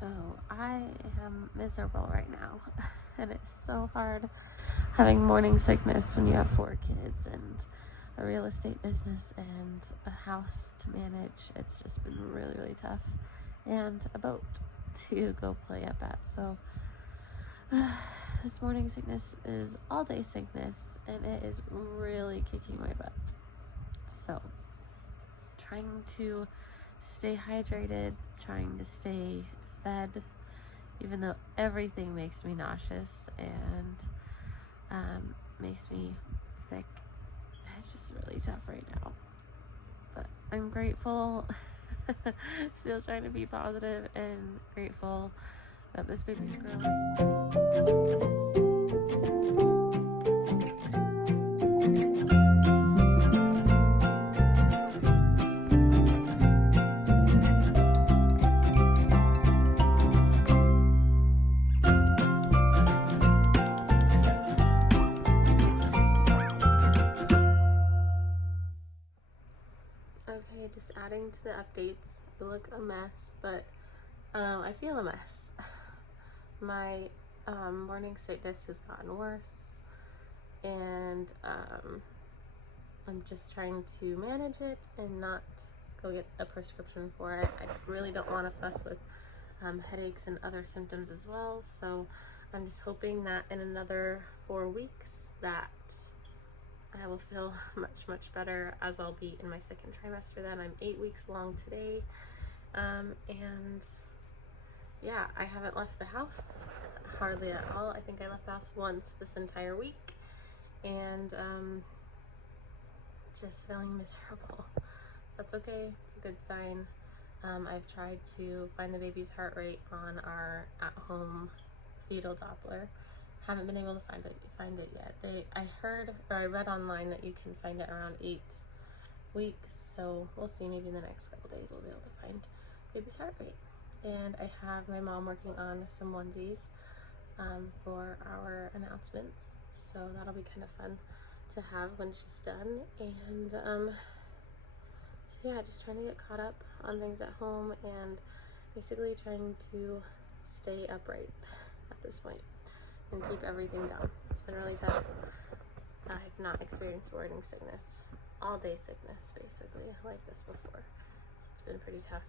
So I am miserable right now, and it's so hard having morning sickness when you have 4 kids and a real estate business and a house to manage. It's just been really, really tough, and a boat to go play up at. So this morning sickness is all day sickness, and it is really kicking my butt. So trying to stay hydrated, trying to stay fed, even though everything makes me nauseous and makes me sick. It's just really tough right now, but I'm grateful. Still trying to be positive and grateful that this baby's growing. Okay, just adding to the updates. I look a mess, but I feel a mess. My morning sickness has gotten worse, and I'm just trying to manage it and not go get a prescription for it. I really don't want to fuss with headaches and other symptoms as well, so I'm just hoping that in another 4 weeks that I will feel much better, as I'll be in my 2nd trimester then. I'm 8 weeks along today, and yeah, I haven't left the house hardly at all. I think I left the house once this entire week, and just feeling miserable. That's okay, it's a good sign. I've tried to find the baby's heart rate on our at-home fetal Doppler. Haven't been able to find it yet. I read online that you can find it around 8 weeks, so we'll see. Maybe in the next couple days we'll be able to find baby's heart rate. And I have my mom working on some onesies for our announcements, so that'll be kind of fun to have when she's done. And so yeah, just trying to get caught up on things at home and basically trying to stay upright at this point and keep everything down. It's been really tough. I've not experienced morning sickness, all day sickness basically, like this before. So it's been pretty tough.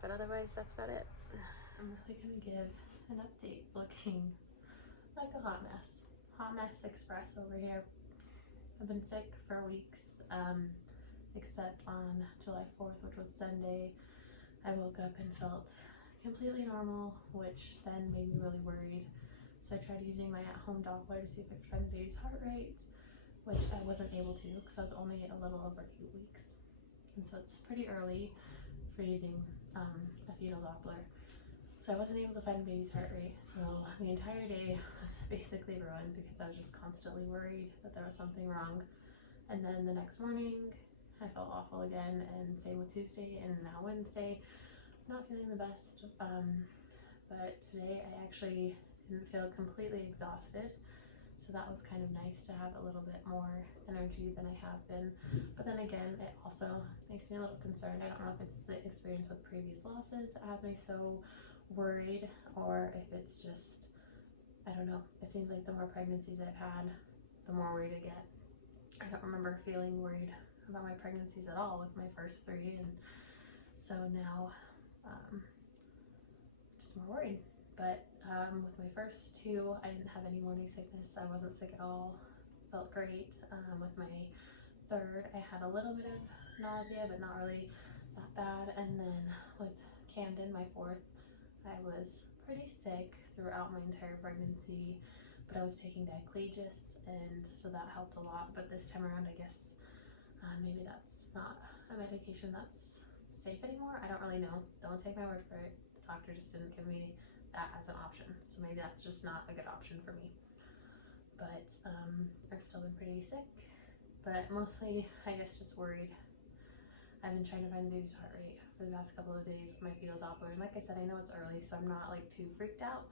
But otherwise, that's about it. I'm really gonna give an update looking like a hot mess. Hot mess express over here. I've been sick for weeks, except on July 4th, which was Sunday. I woke up and felt completely normal, which then made me really worried. So I tried using my at-home Doppler to see if I could find the baby's heart rate, which I wasn't able to because I was only a little over 8 weeks. And so it's pretty early for using a fetal Doppler. So I wasn't able to find the baby's heart rate. So the entire day was basically ruined because I was just constantly worried that there was something wrong. And then the next morning, I felt awful again, and same with Tuesday and now Wednesday. Not feeling the best, but today I actually didn't feel completely exhausted, so that was kind of nice to have a little bit more energy than I have been. But then again, it also makes me a little concerned. I don't know if it's the experience with previous losses that has me so worried, or if it's just, I don't know, it seems like the more pregnancies I've had, the more worried I get. I don't remember feeling worried about my pregnancies at all with my first 3, and so now just more worried. But with my first 2, I didn't have any morning sickness. I wasn't sick at all, felt great. With my 3rd, I had a little bit of nausea, but not really that bad. And then with Camden, my 4th, I was pretty sick throughout my entire pregnancy, but I was taking Diclegis, and so that helped a lot. But this time around, I guess maybe that's not a medication that's safe anymore. I don't really know. Don't take my word for it. The doctor just didn't give me that as an option, so maybe that's just not a good option for me. But I've still been pretty sick, but mostly I guess just worried. I've been trying to find the baby's heart rate for the past couple of days with my fetal Doppler, and like I said, I know it's early, so I'm not like too freaked out,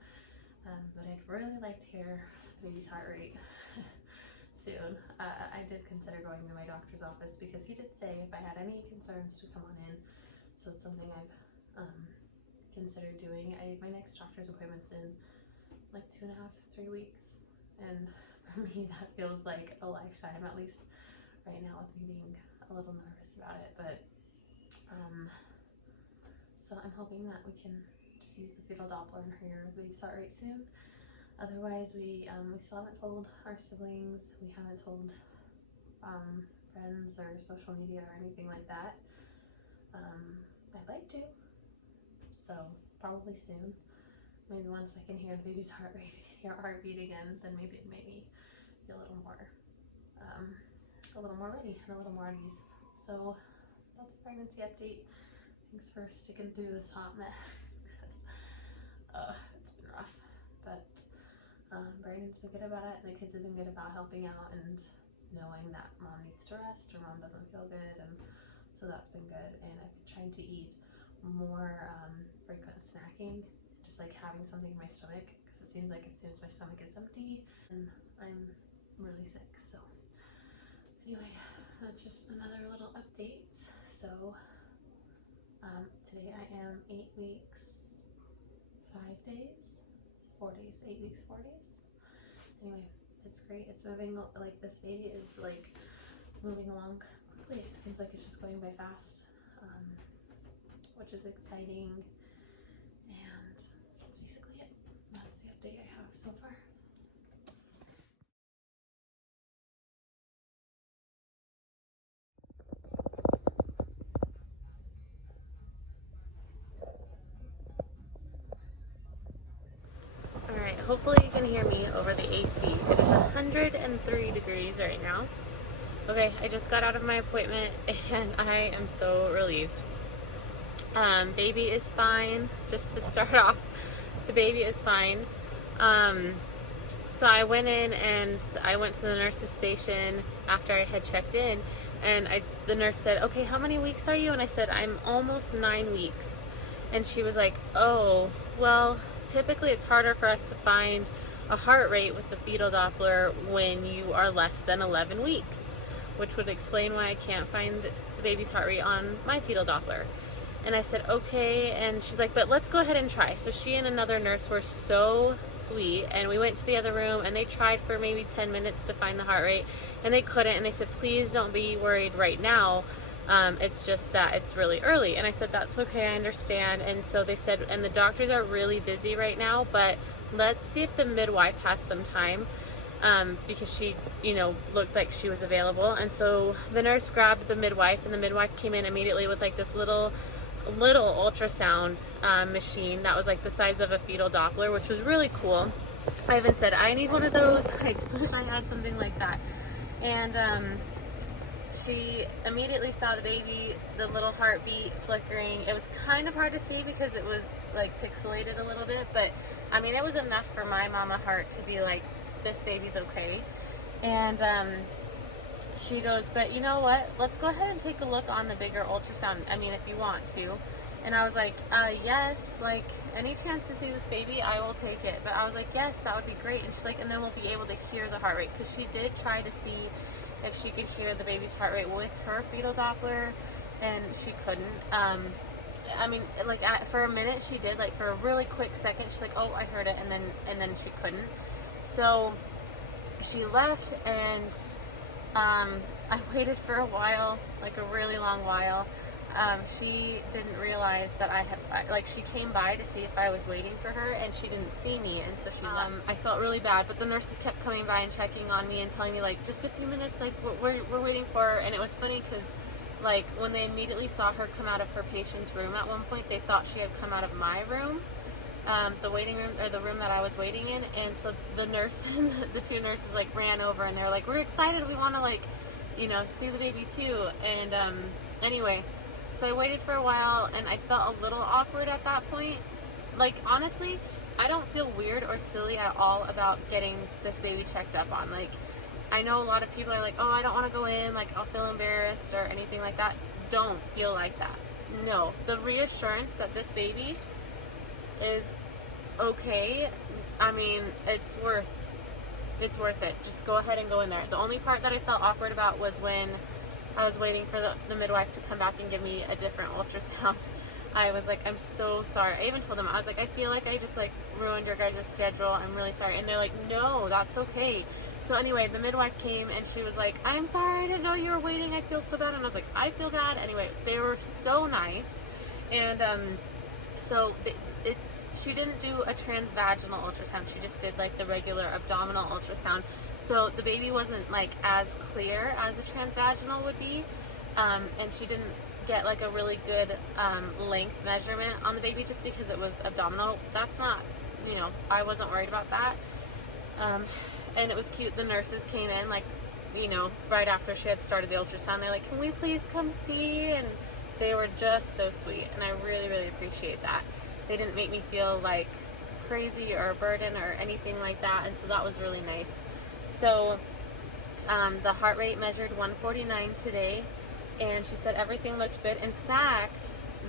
but I'd really like to hear the baby's heart rate soon. I did consider going to my doctor's office because he did say if I had any concerns to come on in, so it's something I've consider doing. My next doctor's appointment's in like 2.5 to 3 weeks, and for me that feels like a lifetime, at least right now with me being a little nervous about it. But so I'm hoping that we can just use the fetal Doppler and hear the baby's heart rate soon. Otherwise, we still haven't told our siblings. We haven't told friends or social media or anything like that. I'd like to, so probably soon. Maybe once I can hear the baby's heartbeat again, then maybe it made me feel a little more ready and a little more at ease. So that's a pregnancy update. Thanks for sticking through this hot mess. It's been rough, but Brandon's been good about it. The kids have been good about helping out and knowing that mom needs to rest or mom doesn't feel good, and so that's been good. And I've been trying to eat more frequent snacking, just like having something in my stomach, because it seems like as soon as my stomach is empty, and I'm really sick. So anyway, that's just another little update. So today I am 8 weeks, 5 days, 4 days, 8 weeks, 4 days. Anyway, it's great. It's moving, like this baby is like moving along quickly. It seems like it's just going by fast, which is exciting. And that's basically it. That's the update I have so far. Alright, hopefully you can hear me over the AC. It is 103 degrees right now. Okay, I just got out of my appointment and I am so relieved. Baby is fine. Just to start off, the baby is fine. So I went in and I went to the nurse's station after I had checked in, and the nurse said, okay, how many weeks are you? And I said, I'm almost 9 weeks. And she was like, oh, well, typically it's harder for us to find a heart rate with the fetal Doppler when you are less than 11 weeks, which would explain why I can't find the baby's heart rate on my fetal Doppler. And I said, okay. And she's like, but let's go ahead and try. So she and another nurse were so sweet, and we went to the other room and they tried for maybe 10 minutes to find the heart rate, and they couldn't. And they said, please don't be worried right now. It's just that it's really early. And I said, that's okay, I understand. And so they said, and the doctors are really busy right now, but let's see if the midwife has some time, because she, looked like she was available. And so the nurse grabbed the midwife, and the midwife came in immediately with like this little ultrasound machine that was like the size of a fetal Doppler, which was really cool. I even said, I need one of those. I just wish I had something like that. And she immediately saw the baby, the little heartbeat flickering. It was kind of hard to see because it was like pixelated a little bit, but I mean, it was enough for my mama heart to be like, this baby's okay. And she goes, but you know what? Let's go ahead and take a look on the bigger ultrasound. I mean, if you want to. And I was like, yes, like any chance to see this baby, I will take it. But I was like, yes, that would be great. And she's like, and then we'll be able to hear the heart rate, because she did try to see if she could hear the baby's heart rate with her fetal Doppler, and she couldn't. I mean, like for a minute she did, like for a really quick second, she's like, oh, I heard it, and then she couldn't. So she left, and I waited for a while, like a really long while. She didn't realize that she came by to see if I was waiting for her, and she didn't see me, and so she left. I felt really bad, but the nurses kept coming by and checking on me and telling me, like, just a few minutes, like, we're waiting for her. And it was funny because, like, when they immediately saw her come out of her patient's room at one point, they thought she had come out of my room, the waiting room, or the room that I was waiting in. And so the nurse and the two nurses, like, ran over, and they were like, we're excited, we want to, like, see the baby too. And anyway, so I waited for a while, and I felt a little awkward at that point. Like, honestly, I don't feel weird or silly at all about getting this baby checked up on. Like, I know a lot of people are like, oh, I don't want to go in, like, I'll feel embarrassed or anything like that. Don't feel like that. No, the reassurance that this baby is okay, I mean, it's worth it. Just go ahead and go in there. The only part that I felt awkward about was when I was waiting for the midwife to come back and give me a different ultrasound. I was like, I'm so sorry. I even told them, I was like, I feel like I just like ruined your guys' schedule. I'm really sorry. And they're like, no, that's okay. So anyway, the midwife came and she was like, I'm sorry, I didn't know you were waiting. I feel so bad. And I was like, I feel bad. Anyway, they were so nice. And so she didn't do a transvaginal ultrasound. She just did like the regular abdominal ultrasound. So the baby wasn't like as clear as a transvaginal would be. And she didn't get like a really good length measurement on the baby just because it was abdominal. That's not, you know, I wasn't worried about that. And it was cute. The nurses came in like, you know, right after she had started the ultrasound. They're like, can we please come see? And they were just so sweet. And I really, really appreciate that. They didn't make me feel like crazy or a burden or anything like that. And so that was really nice. So the heart rate measured 149 today. And she said everything looked good. In fact,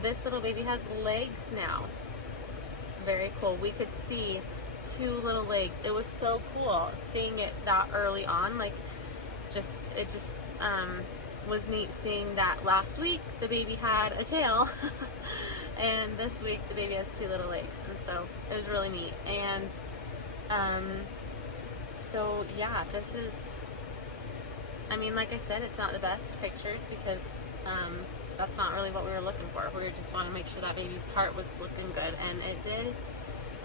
this little baby has legs now. Very cool. We could see 2 little legs. It was so cool seeing it that early on. Like, it just was neat seeing that last week the baby had a tail. And this week the baby has 2 little legs. And so it was really neat. And so yeah, this is, I mean, like I said, it's not the best pictures because that's not really what we were looking for. We just want to make sure that baby's heart was looking good, and it did.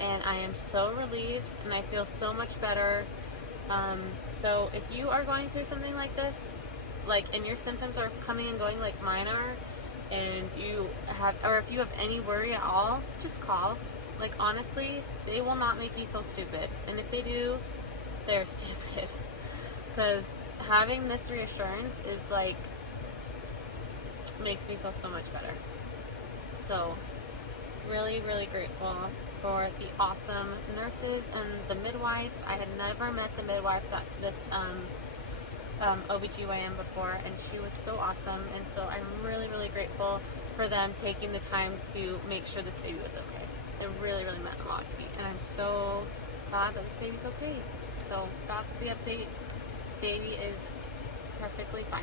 And I am so relieved, and I feel so much better. So if you are going through something like this, like, and your symptoms are coming and going like mine are, and you have, or if you have any worry at all, just call. Like, honestly, they will not make you feel stupid. And if they do, they're stupid. Because having this reassurance is like, makes me feel so much better. So really, really grateful for the awesome nurses and the midwife. I had never met the midwives at this OBGYN before, and she was so awesome. And so I'm really, really grateful for them taking the time to make sure this baby was okay. It really, really meant a lot to me, and I'm so glad that this baby's okay. So that's the update. Baby is perfectly fine.